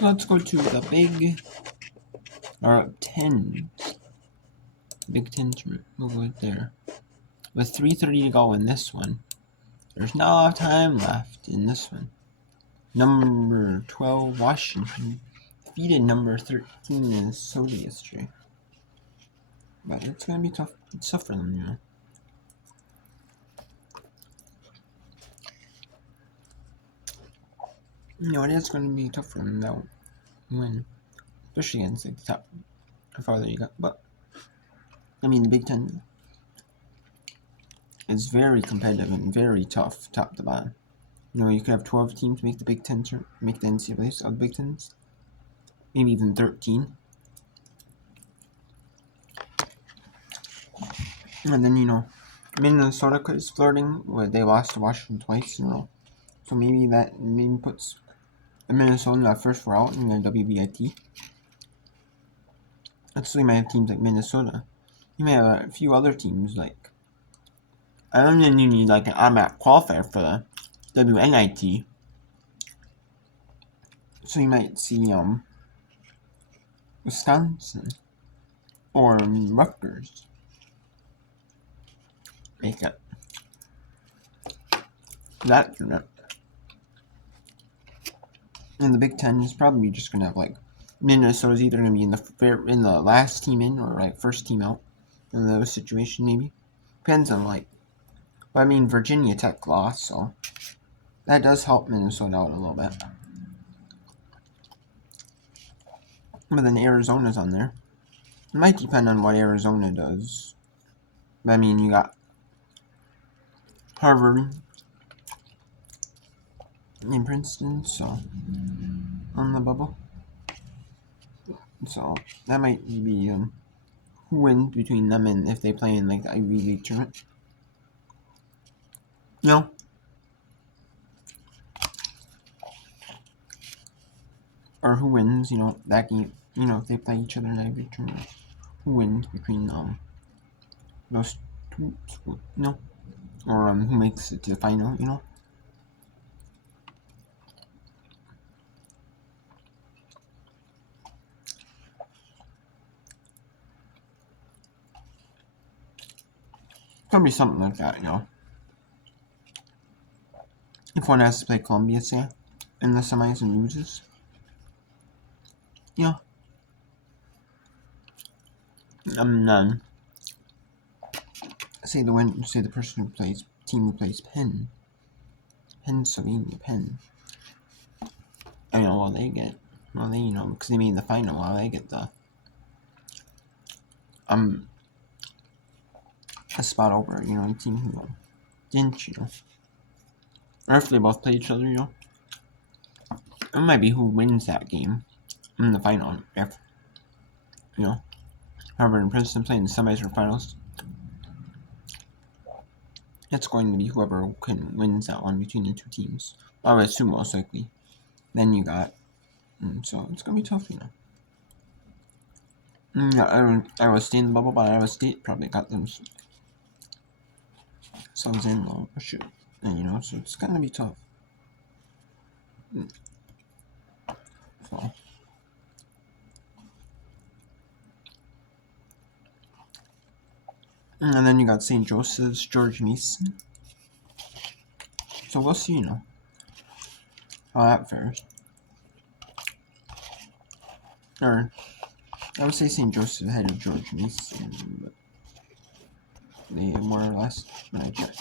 Let's go to the Big 10. Big 10 tournament. We'll go right there. With 3:30 to go in this one. There's not a lot of time left in this one. Number 12, Washington, defeated number 13, Minnesota yesterday. But it's going to be tough. It's tough for them, you know. You know, it is going to be tough for them, though, win. Especially against like, the top, how farther you got. But, I mean, the Big Ten is very competitive and very tough, top to bottom. You know, you could have 12 teams make the Big Ten, make the NCAA of the Big Tens. Maybe even 13. And then, you know, Minnesota is flirting where they lost to Washington twice in a row. So maybe that puts Minnesota at first route in the WBIT. Actually, you might have teams like Minnesota. You may have a few other teams like. I don't know, you need like an automatic qualifier for the WNIT. So you might see Wisconsin or Rutgers make it. That tournament. And the Big Ten is probably just gonna have like Minnesota's either gonna be in the last team in or like first team out in those situation maybe. Depends on like. But I mean Virginia Tech lost, so that does help Minnesota out a little bit. But then Arizona's on there. It might depend on what Arizona does. But I mean you got Harvard and Princeton, so on the bubble. So that might be who wins between them and if they play in like the Ivy League tournament. You know? Or who wins, you know, that game, you know, if they play each other in the Ivy League tournament. Who wins between those two schools, you know? Or who makes it to the final, you know? Could be something like that, you know. If one has to play Columbia, say, in the semis and loses, you know, say the person who plays Pennsylvania, I know, they, you know, because they made the final, they get the, a spot over, you know, the team who didn't, you know. Or if they both play each other, you know. It might be who wins that game in the final, if, you know, Harvard and Princeton play in the semis or finals. It's going to be whoever wins that one between the two teams. I would assume most likely. Then you got, so it's going to be tough, you know. Iowa State in the bubble, but Iowa State probably got themselves in, though, for sure. And, you know, so it's going to be tough. So. And then you got St. Joseph's, George Mason. So we'll see, you know, how that fares. Or, I would say St. Joseph ahead of George Mason, but they more or less, when I check.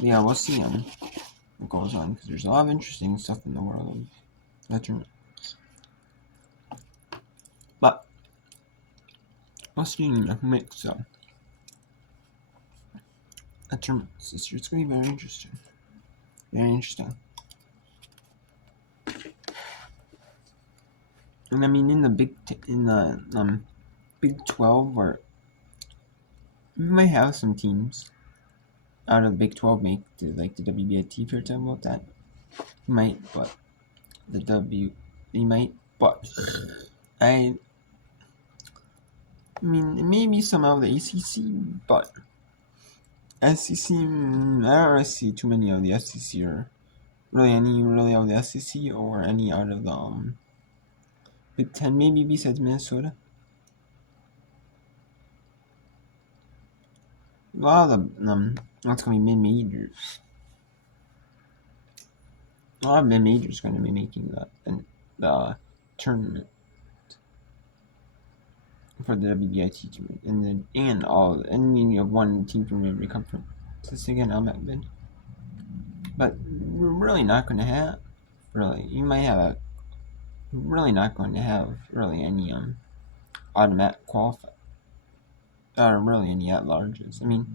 Yeah, we'll see what goes on, because there's a lot of interesting stuff in the world of that tournament. But, we'll see, you know, who makes a tournament this year. It's going to be very interesting. Very interesting. And I mean, in the Big 12, or we might have some teams out of the Big 12 make the WBIT. If you're talking about that, you might, but I mean, maybe some out of the ACC, but SEC, I don't really see too many of the SEC or any really out of the SEC or any out of the Big Ten, maybe besides Minnesota. A lot of the that's gonna be mid majors. A lot of mid majors going to be making the tournament for the WBIT tournament, and you have one team from every conference. This again, LMAC bid, but we're really not going to have you might have really not going to have really any automatic qualify or really any at larges. I mean,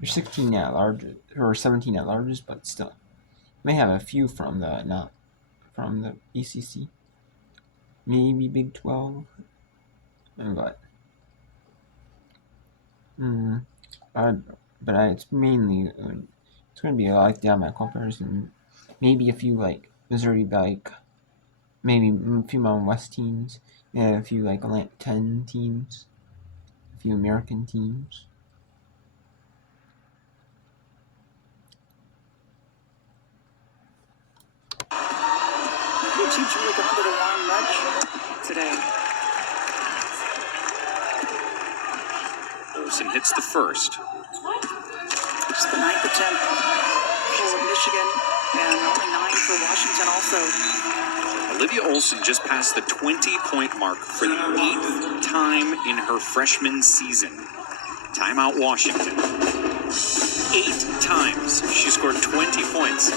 there's 16 at larges or 17 at larges, but still, you may have a few from the not from the ACC, maybe Big 12, but it's mainly it's going to be like the automatic qualifiers and maybe a few like Missouri maybe a few Mountain West teams, a few like Atlantic 10 teams, a few American teams. Your team's really gone to the line much today. Olsen hits the first. It's the 9th attempt for Michigan and only 9 for Washington also. Olivia Olsen just passed the 20-point mark for the 8th time in her freshman season. Timeout Washington. 8 times she scored 20 points.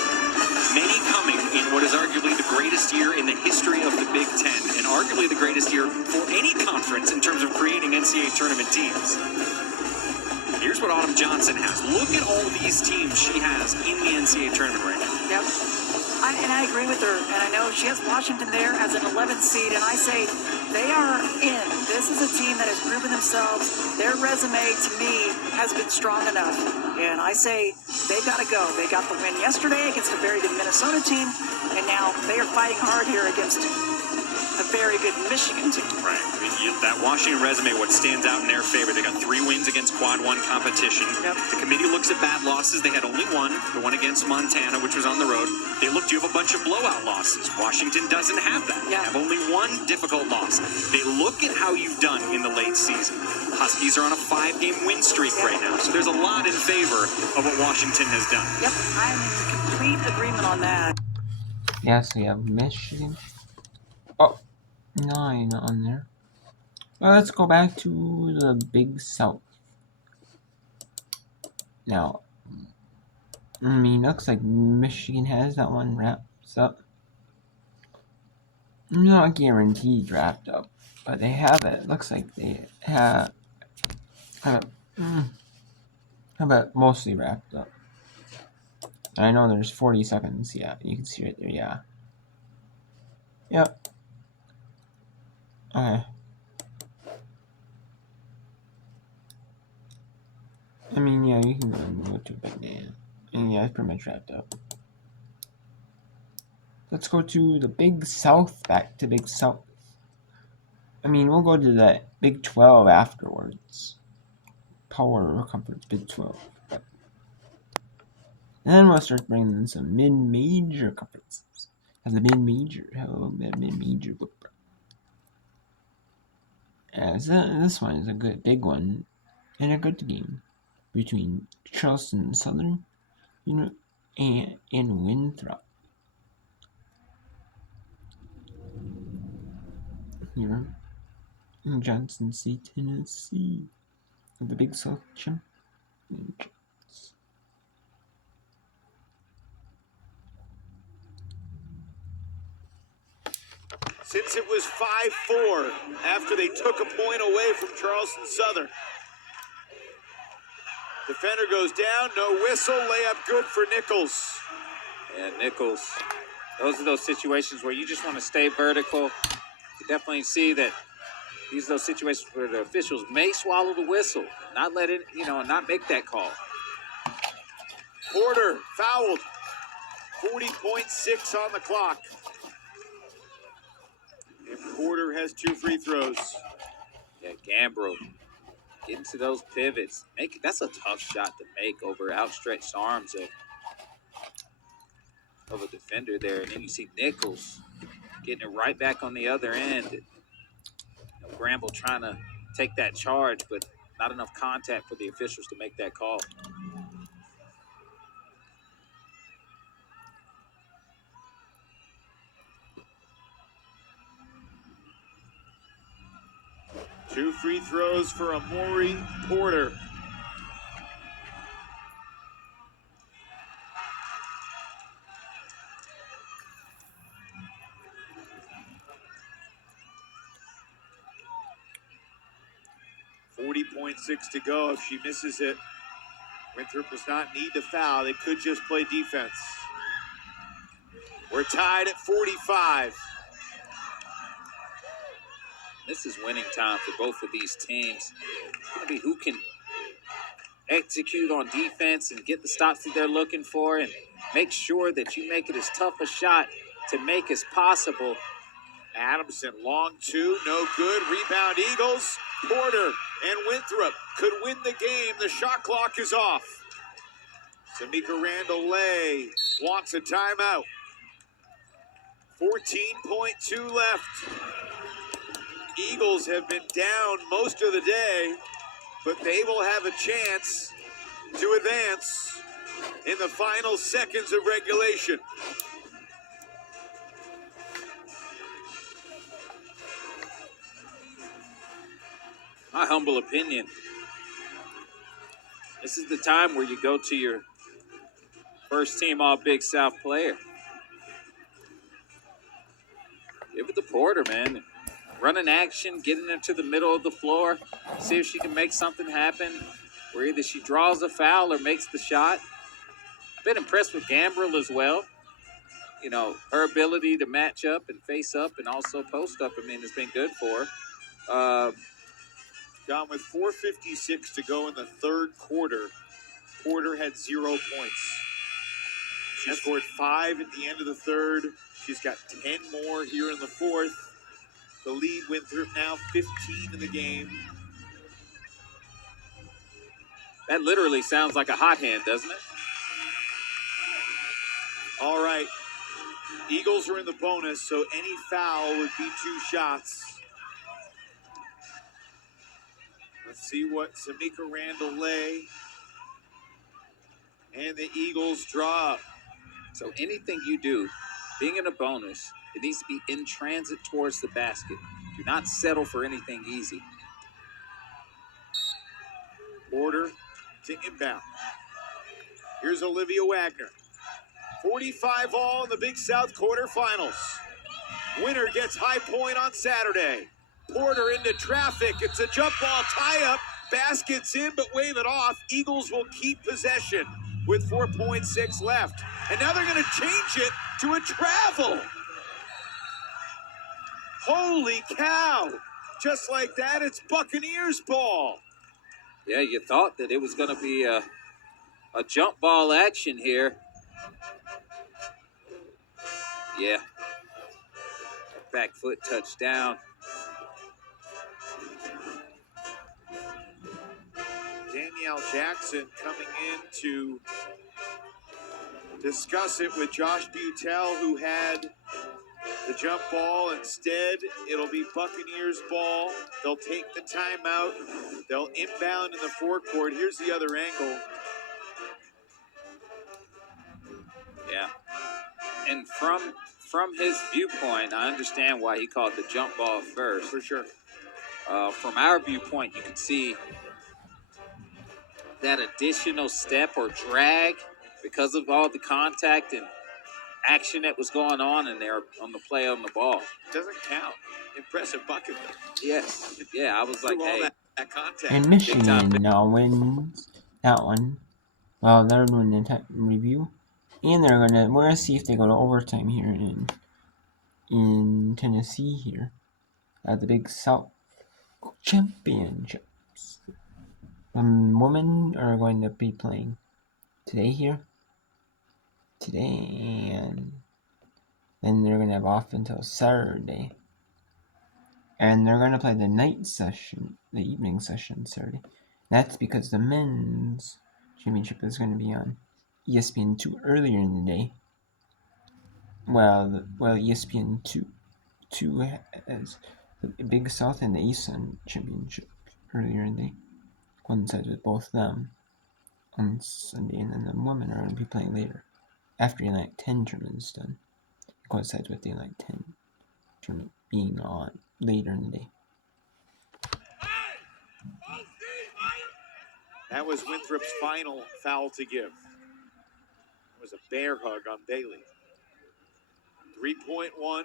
Many coming in what is arguably the greatest year in the history of the Big Ten, and arguably the greatest year for any conference in terms of creating NCAA tournament teams. Here's what Autumn Johnson has. Look at all these teams she has in the NCAA tournament right now. Yep. I agree with her, and I know she has Washington there as an 11th seed, and I say they are in. This is a team that has proven themselves. Their resume, to me, has been strong enough, and I say they've got to go. They got the win yesterday against a very good Minnesota team, and now they are fighting hard here against a very good Michigan team. Right. I mean, that Washington resume, what stands out in their favor, they got 3 wins against Quad 1 competition. Yep. The committee looks at bad losses. They had only one, the one against Montana, which was on the road. They look to have a bunch of blowout losses. Washington doesn't have that. Yeah. They have only one difficult loss. They look at how you've done in the late season. Huskies are on a 5-game win streak right now, so there's a lot in favor of what Washington has done. Yep, I'm in complete agreement on that. Yes, we have Michigan. Oh, 9 on there. Well, let's go back to the Big South. Now, I mean, looks like Michigan has that one wraps up. Not guaranteed wrapped up, but they have it. Looks like they have it mostly wrapped up. And I know there's 40 seconds. Yeah, you can see right there. Yeah. Yep. Okay. I mean, yeah, you can go to Big Dan. And yeah, it's pretty much wrapped up. Let's go to the Big South, back to Big South. I mean, we'll go to the Big 12 afterwards. Power Conference Big 12. And then we'll start bringing in some mid-major conferences. As the mid-major, mid-major book. As this one is a good big one and a good game between Charleston Southern, and Winthrop. Here in Johnson City, Tennessee, the Big South Champions. Since it was 5-4 after they took a point away from Charleston Southern. Defender goes down, no whistle, layup good for Nichols. Yeah, Nichols. Those are those situations where you just want to stay vertical. You definitely see that these are those situations where the officials may swallow the whistle, not let it, not make that call. Porter fouled. 40.6 on the clock. And Porter has 2 free throws. Yeah, Gambro. Getting to those pivots. That's a tough shot to make over outstretched arms of of a defender there. And then you see Nichols getting it right back on the other end. Granville trying to take that charge, but not enough contact for the officials to make that call. Two free throws for Amori Porter. .6 to go. If she misses it, Winthrop does not need to foul. They could just play defense. We're tied at 45. This is winning time for both of these teams. It's going to be who can execute on defense and get the stops that they're looking for and make sure that you make it as tough a shot to make as possible. Adamson, long two, no good. Rebound Eagles. Porter and Winthrop could win the game. The shot clock is off. Tamika Randall-Lay wants a timeout. 14.2 left. Eagles have been down most of the day, but they will have a chance to advance in the final seconds of regulation. My humble opinion, this is the time where you go to your first team All-Big South player. Give it to Porter, man. Running action, getting into the middle of the floor, see if she can make something happen where either she draws a foul or makes the shot. I've been impressed with Gambrill as well. You know, her ability to match up and face up and also post up, has been good for her. John, with 4:56 to go in the third quarter, Porter had 0 points. She scored 5 at the end of the third. She's got 10 more here in the fourth. The lead Winthrop now 15 in the game. That literally sounds like a hot hand, doesn't it? All right. Eagles are in the bonus, so any foul would be 2 shots. Let's see what Tamika Randall-Lay and the Eagles draw up. So anything you do, being in a bonus, it needs to be in transit towards the basket. Do not settle for anything easy. Porter to inbound. Here's Olivia Wagner. 45 all in the Big South quarterfinals. Winner gets High Point on Saturday. Porter into traffic. It's a jump ball tie-up. Basket's in, but wave it off. Eagles will keep possession with 4.6 left. And now they're going to change it to a travel. Holy cow. Just like that, it's Buccaneers ball. Yeah, you thought that it was going to be a jump ball action here. Yeah. Back foot touchdown. Danielle Jackson coming in to discuss it with Josh Butel, who had the jump ball. Instead, it'll be Buccaneers ball. They'll take the timeout. They'll inbound in the forecourt. Here's the other angle. Yeah. And from his viewpoint, I understand why he called the jump ball first. For sure. From our viewpoint, you can see that additional step or drag because of all the contact and action that was going on in there on the play on the ball. Doesn't count. Impressive bucket. Yes. Yeah, I was like, Through all hey. that contact. And Michigan now wins that one. Well, they're doing the review, and we're gonna see if they go to overtime here in Tennessee here at the Big South Championships. Women are going to be playing today, and then they're gonna have off until Saturday, and they're gonna play the evening session Saturday. That's because the men's championship is going to be on ESPN2 earlier in the day. ESPN two has the Big South and the ASUN championship earlier in the day. Coincides with both of them on Sunday, and then the women are going to be playing later after the Elite 10 tournament is done. It coincides with the Elite 10 tournament being on later in the day. That was Winthrop's final foul to give. It was a bear hug on Bailey. 3.1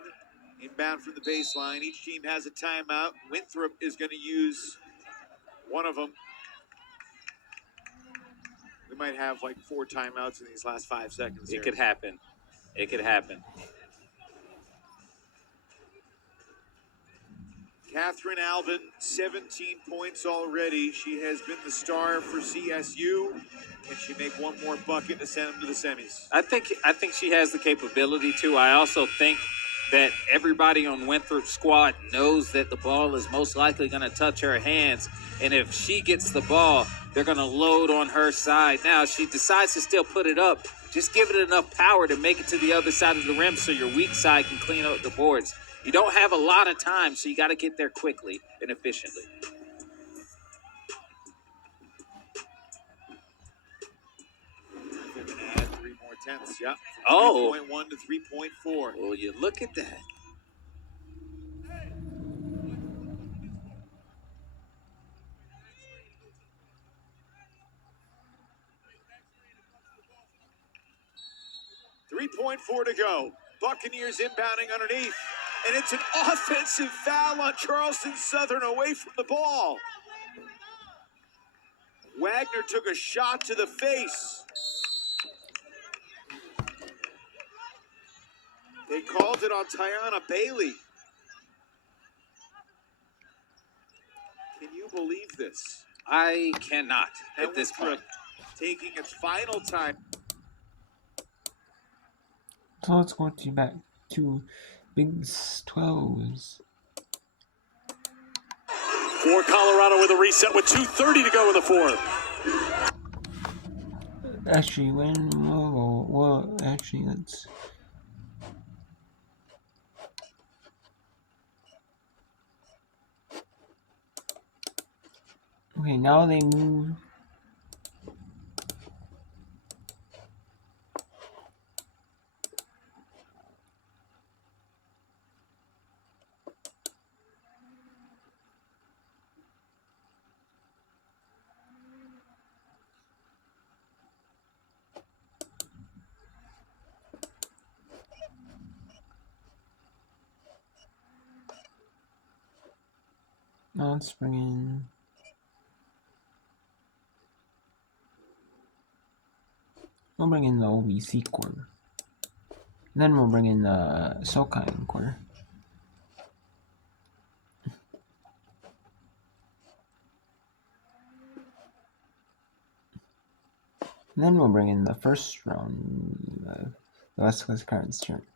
inbound from the baseline. Each team has a timeout. Winthrop is going to use one of them. We might have like 4 timeouts in these last 5 seconds. It could happen. It could happen. Catherine Alvin, 17 points already. She has been the star for CSU. Can she make one more bucket to send them to the semis? I think she has the capability to. I also think that everybody on Winthrop's squad knows that the ball is most likely going to touch her hands. And if she gets the ball, they're going to load on her side. Now, if she decides to still put it up, just give it enough power to make it to the other side of the rim so your weak side can clean up the boards. You don't have a lot of time, so you got to get there quickly and efficiently. They're going to add 3 more tenths. Yep. Oh. 3.1 to 3.4. Well, you look at that. .4 to go. Buccaneers inbounding underneath. And it's an offensive foul on Charleston Southern away from the ball. Wagner took a shot to the face. They called it on Tiana Bailey. Can you believe this? I cannot at this point. Taking its final time. So let's go back to Big 12s. For Colorado with a reset with 2:30 to go in the fourth. Actually, let's. Okay, now they move. Now let's bring in. We'll bring in the OVC core. Then we'll bring in the SoCal core. Then we'll bring in the first round, the West Coast Conference tournament.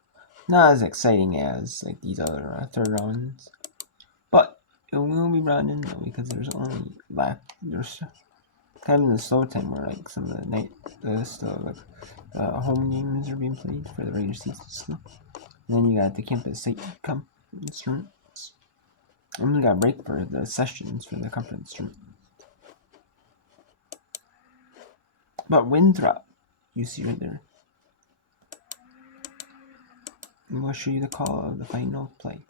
Not as exciting as like these other third rounds, but it will be brought in though because there's kind of in the slow time where like some of the home games are being played for the regular season stuff. And then you got the campus site conference tournaments. And we got a break for the sessions for the conference tournament. But Winthrop, you see right there. I'm going to show you the call of the final play.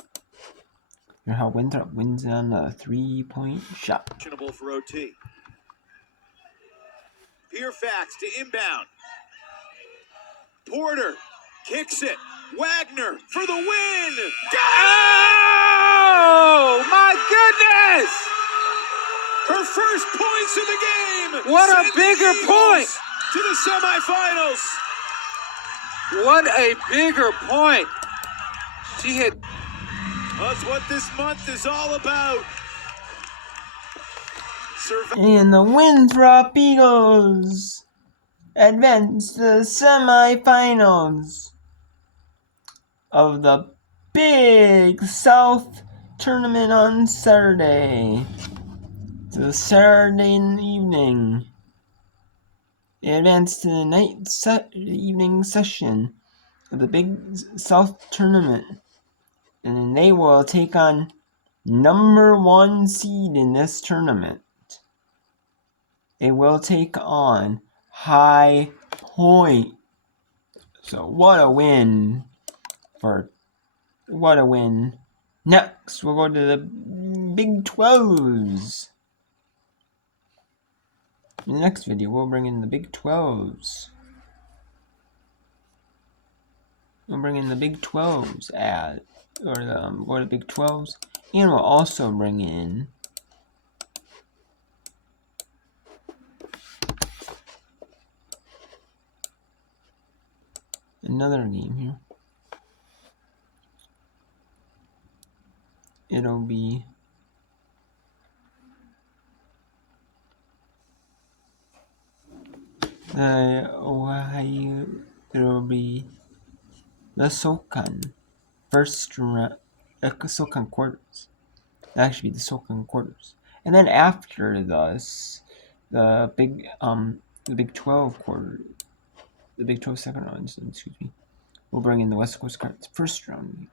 Here's how Winthrop wins on a 3-point shot. For OT. Pierfax to inbound. Porter kicks it. Wagner for the win. Oh, my goodness! Her first points of the game. What a bigger point! To the semifinals. What a bigger point. She hit. That's what this month is all about. And the Winthrop Eagles advance to the semifinals of the Big South tournament on Saturday. It's a Saturday evening. They advance to the evening session the Big South tournament, and they will take on #1 seed in this tournament. They will take on High Point. So what a win! What a win! Next, we'll go to the Big 12s. In the next video, we'll bring in the Big 12s. We'll bring in the Big 12s go to Big 12s, and we'll also bring in another game here. It'll be it'll be the SoCon first round, SoCon quarters. That'll actually be the SoCon quarters, and then after this, the Big 12 quarter, the Big 12 second round. Excuse me. We'll bring in the West Coast Conference first round.